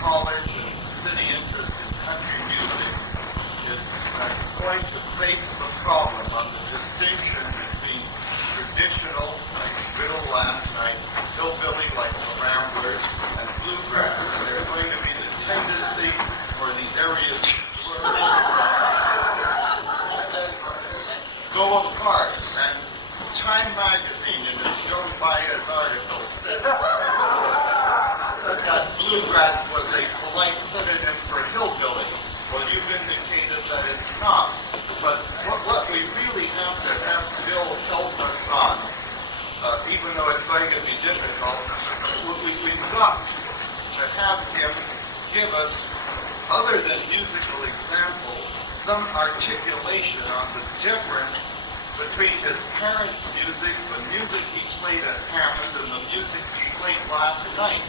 college and city interest in country music is going to face the problem on the distinction between traditional, like Riddle last night, hillbilly like the Ramblers, and bluegrass. And there's going to be the tendency for the areas and then go apart. And Time magazine, in its Joe Baez article, said that bluegrass was a polite synonym for hillbilly. Well, you've indicated that it's not. But what we really have to have Bill help us on, even though it's going to be difficult, we've got to have him give us, other than musical examples, some articulation on the difference between his parents' music, the music he played at Hammond, and the music he played last night.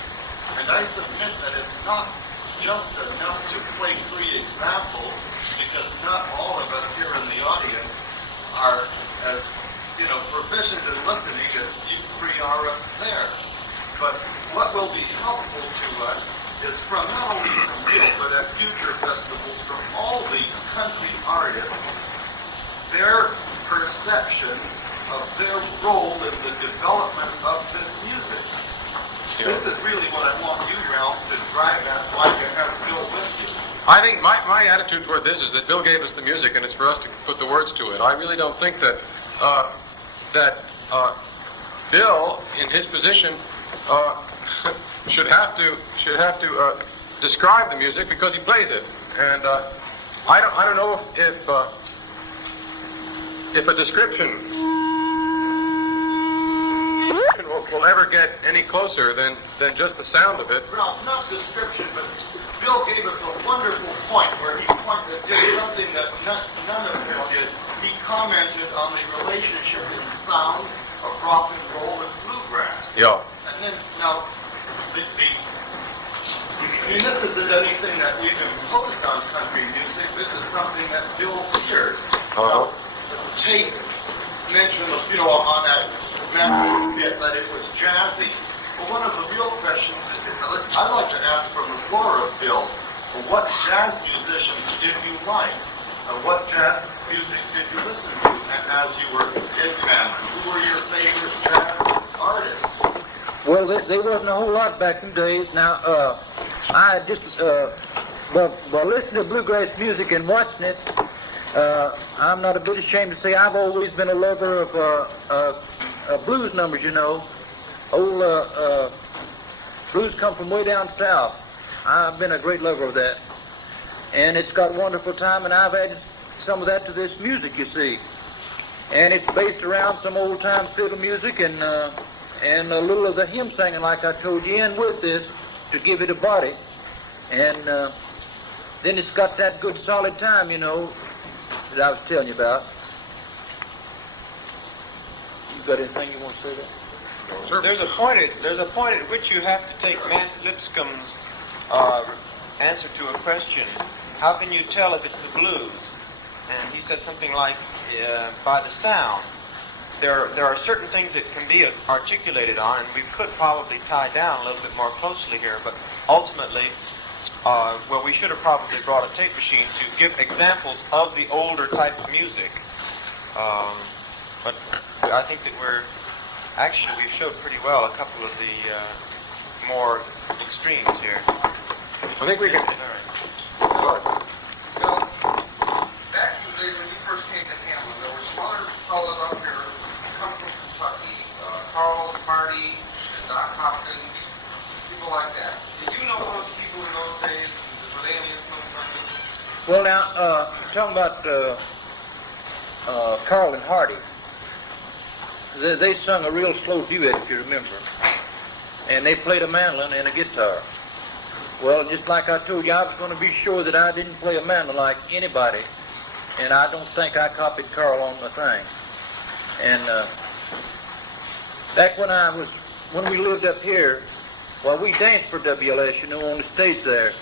And I submit that it's not just enough to play 3 examples, because not all of us here in the audience are as, proficient in listening as you 3 are up there. But what will be helpful to us is from not only from Bill, but at future festivals, from all the country artists, their perception of their role in the development of this music. This is really what I want you, Ralph, to drive at, so I can have Bill with you. I think my attitude toward this is that Bill gave us the music, and it's for us to put the words to it. I really don't think that Bill, in his position, should have to describe the music because he plays it. And I don't know if a description will ever get any closer than just the sound of it. Ralph, not description, but Bill gave us a wonderful point where he did something that none of Bill did. He commented on the relationship in sound of rock and roll and bluegrass. Yeah. And then, now, this isn't anything that we've imposed on country music. This is something that Bill hears. Uh-huh. Tate mentioned, on that map bit that it was jazzy. Well, one of the real questions is, I'd like to ask from the floor of Bill, what jazz musicians did you like? What jazz music did you listen to as you were in band? Who were your favorite jazz artists? Well, there wasn't a whole lot back in the days. Now, I just, listening to bluegrass music and watching it, I'm not a bit ashamed to say I've always been a lover of blues numbers, Old blues come from way down south. I've been a great lover of that. And it's got a wonderful time, and I've added some of that to this music, you see. And it's based around some old-time fiddle music and a little of the hymn singing, like I told you, in with this to give it a body. And then it's got that good solid time, that I was telling you about. You got anything you want to say there? Sure. There's a point at which you have to take Mance Lipscomb's answer to a question. How can you tell if it's the blues? And he said something like, by the sound. There are certain things that can be articulated on, and we could probably tie down a little bit more closely here, but ultimately, we should have probably brought a tape machine to give examples of the older type of music. But I think that we've showed pretty well a couple of the more extremes here. I think we can. Bill, back in the days when you first came to Hamlin, there were some other fellows up here who come from Kentucky, Carl, Marty, and Doc Hopkins, people like that. Did you know those people in those days? Were they any influence on you? Well, now, talking about Carl and Hardy, they sung a real slow duet, if you remember. And they played a mandolin and a guitar. Well, just like I told you, I was going to be sure that I didn't play a mandolin like anybody. And I don't think I copied Carl on the thing. And back when we lived up here, we danced for WLS, on the stage there.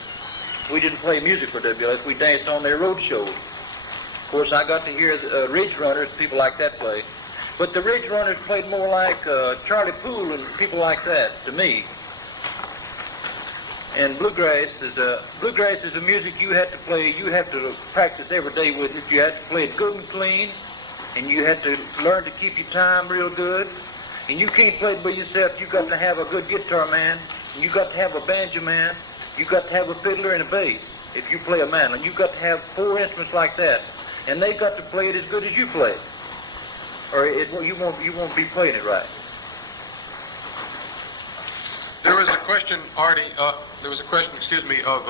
We didn't play music for WLS. We danced on their road shows. Of course, I got to hear the Ridge Runners, people like that play. But the Ridge Runners played more like Charlie Poole and people like that to me. and bluegrass is the music you have to play. You have to practice every day with it. You have to play it good and clean, and you have to learn to keep your time real good. And you can't play it by yourself. You got to have a good guitar man. And you got to have a banjo man. You got to have a fiddler and a bass if you play a mandolin. You got to have 4 instruments like that, and they got to play it as good as you play it, or you won't be playing it right. There was a question, Artie. There was a question, of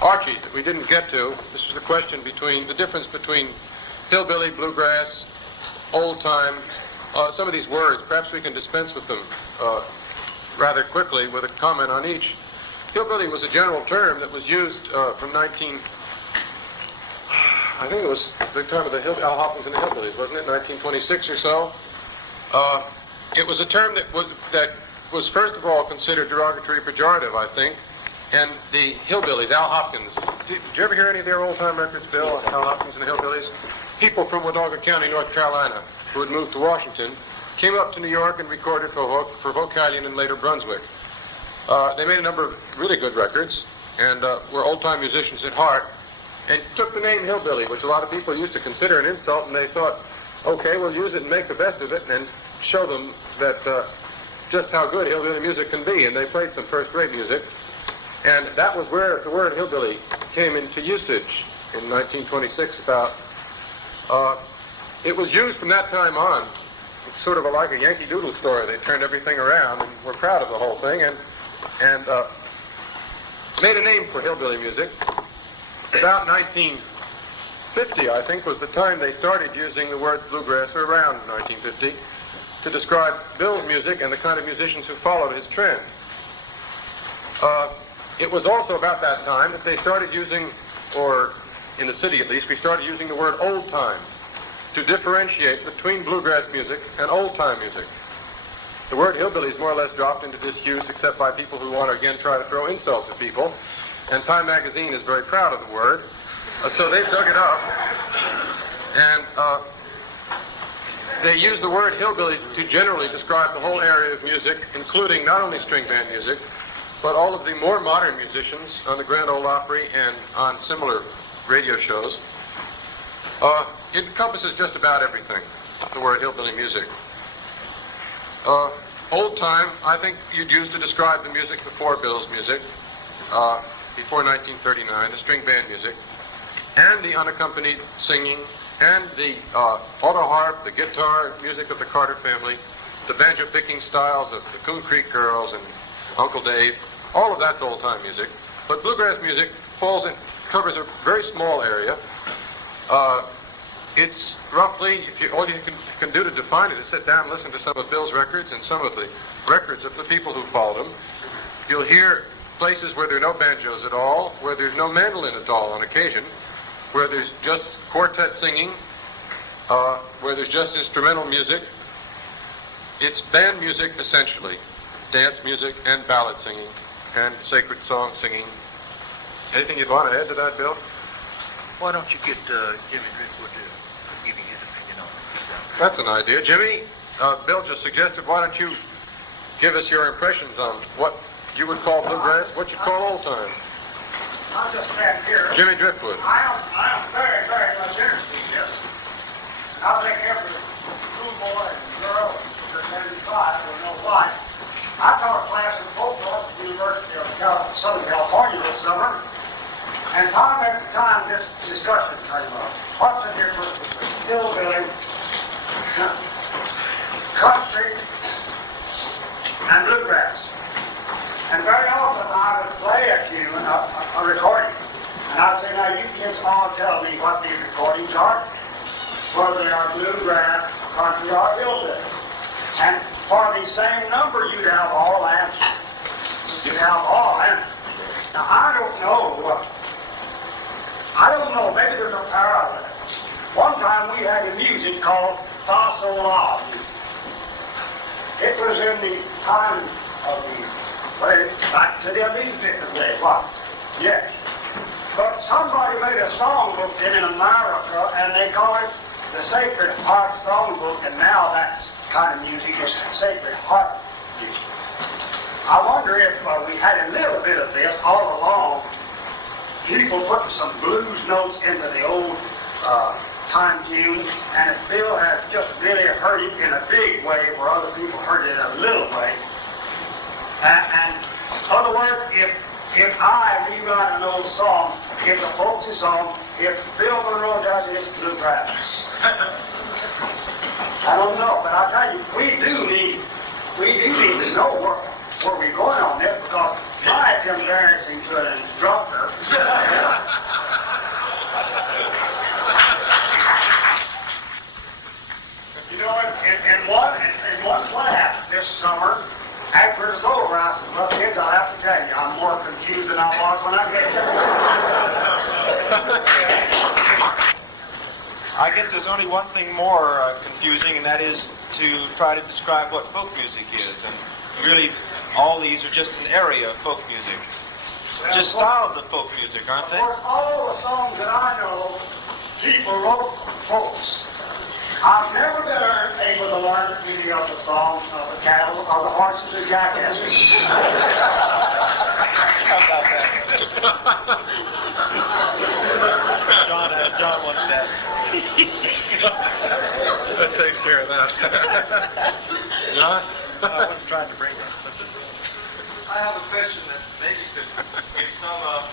Archie that we didn't get to. This was a question between the difference between hillbilly, bluegrass, old time. Some of these words, perhaps we can dispense with them rather quickly with a comment on each. Hillbilly was a general term that was used from I think it was the time of the Al Hopkins and the Hillbillies, wasn't it? 1926 or so. It was a term that was first of all considered derogatory, pejorative, I think. And the Hillbillies, Al Hopkins. Did you ever hear any of their old-time records, Bill? Al Hopkins and the Hillbillies? People from Watauga County, North Carolina, who had moved to Washington, came up to New York and recorded for Vocalion and later Brunswick. They made a number of really good records and were old-time musicians at heart, and took the name hillbilly, which a lot of people used to consider an insult, and they thought, okay, we'll use it and make the best of it and show them that just how good hillbilly music can be. And they played some first-rate music, and that was where the word hillbilly came into usage in 1926 about. It was used from that time on. It's sort of like a Yankee Doodle story. They turned everything around and were proud of the whole thing, and made a name for hillbilly music. About 1950, I think, was the time they started using the word bluegrass, or around 1950, to describe Bill's music and the kind of musicians who followed his trend. It was also about that time that they started using, or in the city at least, we started using the word old time to differentiate between bluegrass music and old time music. The word hillbillies more or less dropped into disuse, except by people who want to again try to throw insults at people. And Time magazine is very proud of the word. So they've dug it up, and they use the word hillbilly to generally describe the whole area of music, including not only string band music, but all of the more modern musicians on the Grand Ole Opry and on similar radio shows. It encompasses just about everything, the word hillbilly music. Old time, I think you'd use to describe the music before Bill's music, before 1939, the string band music, and the unaccompanied singing, and the auto harp, the guitar music of the Carter family, the banjo picking styles of the Coon Creek Girls and Uncle Dave. All of that's old time music. But bluegrass music covers a very small area. It's roughly, all you can do to define it is sit down and listen to some of Bill's records and some of the records of the people who followed him. You'll hear places where there are no banjos at all, where there's no mandolin at all on occasion, where there's just quartet singing, where there's just instrumental music. It's band music essentially, dance music and ballad singing and sacred song singing. Anything you'd want to add to that, Bill? Why don't you get Jimmie Driftwood to give you his opinion on it? That's an idea. Jimmie, Bill just suggested, why don't you give us your impressions on what you would call bluegrass, what you call old time? I'll just stand here. Jimmie Driftwood. I am very, very much interested in this. I think every schoolboy and girl that's 75 will know why. I taught a class in folklore at the University of Southern California this summer, and time after time this discussion came up. What's the difference between hillbilly, country, and bluegrass? And very often I would play a tune, a recording, and I'd say, now you kids all tell me what these recordings are, whether they are bluegrass, country, or hillbilly. And for the same number, you'd have all answers. You'd have all answers. Now, I don't know, maybe there's a parallel. One time we had a music called Fa Sol La music. It was in the time of back to the Elizabeth day, what? Yes. But somebody made a songbook in America, and they call it the Sacred Heart Songbook, and now that's kind of music is Sacred Heart music. I wonder if we had a little bit of this all along, people putting some blues notes into the old time tunes, and if Bill has just really heard it in a big way where other people heard it in a little way. And in other words, if I rewrite an old song, it's a folksy song. If Bill Monroe does it, it's bluegrass. I don't know, but I tell you, we do need to know where we're going on this, because why it's embarrassing to an instructor. You know, in one class this summer, after it's over, I said, well, kids, I'll have to tell you, I'm more confused than I was when I came here. I guess there's only one thing more confusing, and that is to try to describe what folk music is. And really, all these are just an area of folk music. Just styles of folk music, aren't they? Of course, all the songs that I know, people wrote for folks. I've never been able to learn any of the songs of the cattle or the horses or jackasses. How about that? John wants that. That takes care of that. John? I wasn't trying to bring that. I have a question that maybe could give some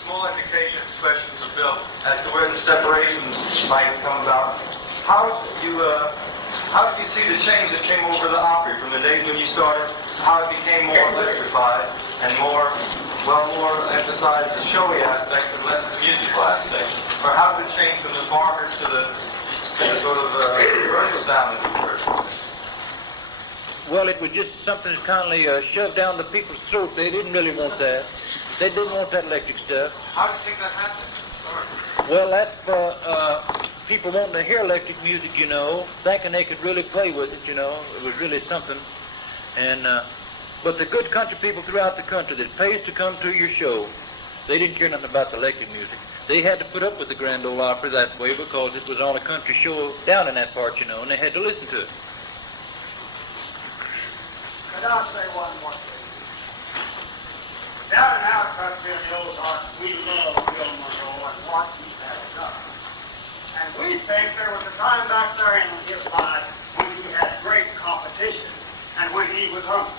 small indication to questions of Bill as to where the separation might come about. How did you see the change that came over the Opry from the days when you started? How it became more electrified and more emphasized the showy aspect and less the musical aspect? Or how did it change from the farmers to the sort of commercial sound that you heard? Well, it was just something that kind of shoved down the people's throat. They didn't really want that. They didn't want that electric stuff. How do you think that happened? Well, that's for people wanting to hear electric music, you know, thinking they could really play with it, you know. It was really something. And but the good country people throughout the country that pays to come to your show, they didn't care nothing about the electric music. They had to put up with the Grand Ole Opry that way because it was on a country show down in that part, you know, and they had to listen to it. And I'll say one more thing. Down in our country in the Ozarks, we love Bill Monroe and what he has done. And we think there was a time back there in his life when he had great competition and when he was hungry.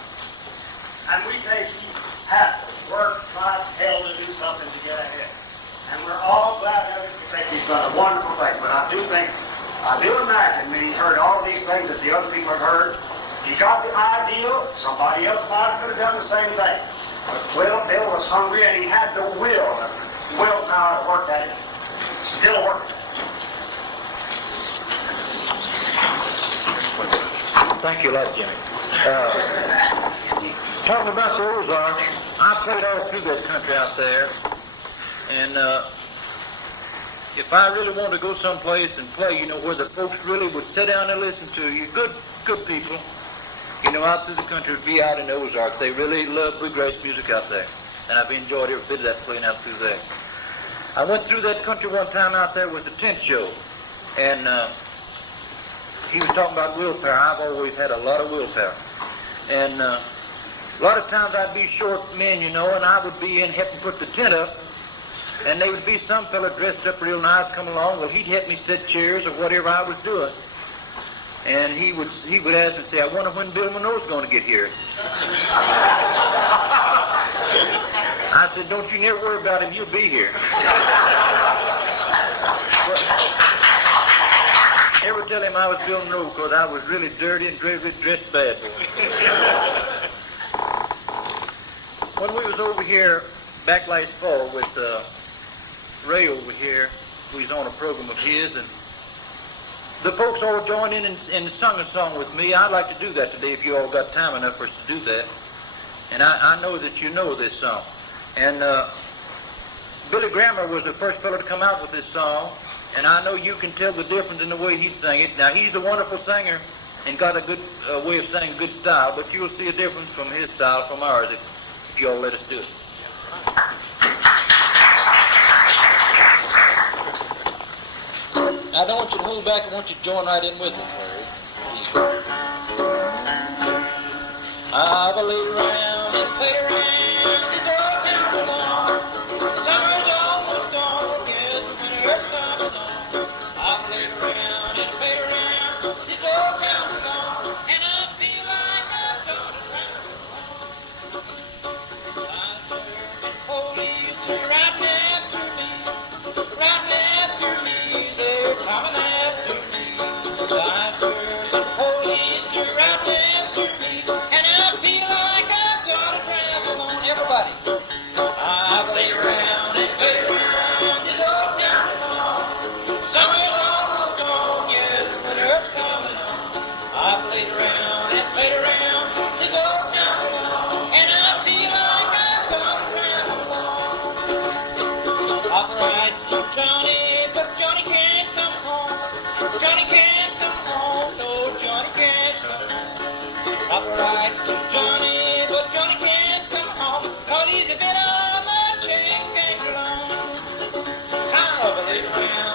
And we think he had to work like hell to do something to get ahead. And we're all glad of it. We think he's done a wonderful thing. But I do imagine when he heard all these things that the other people had heard, he got the idea, somebody else might have done the same thing. But Bill was hungry and he had the willpower to work at it. Still working. Thank you a lot, Jimmy. Talking about the Ozarks, I played all through that country out there, and if I really wanted to go someplace and play, you know, where the folks really would sit down and listen to you, good people, you know, out through the country would be out in the Ozarks. They really love bluegrass music out there, and I've enjoyed every bit of that playing out through there. I went through that country one time out there with the tent show, and he was talking about willpower. I've always had a lot of willpower. And a lot of times I'd be short men, you know, and I would be in helping put the tent up, and there would be some fella dressed up real nice come along. Well, he'd help me set chairs or whatever I was doing. And he would ask me, say, I wonder when Bill Monroe's going to get here. I said, don't you never worry about him, he'll be here. Never tell him I was Bill Monroe because I was really dirty and dressed bad. When we was over here back last fall with Ray over here, we was on a program of his, and the folks all joined in and sung a song with me. I'd like to do that today if you all got time enough for us to do that. And I know that you know this song. And Billy Grammer was the first fellow to come out with this song, and I know you can tell the difference in the way he sang it. Now, he's a wonderful singer and got a good way of singing, good style, but you'll see a difference from his style from ours if you all let us do it. I don't want you to hold back. I want you to join right in with me. I've laid around they can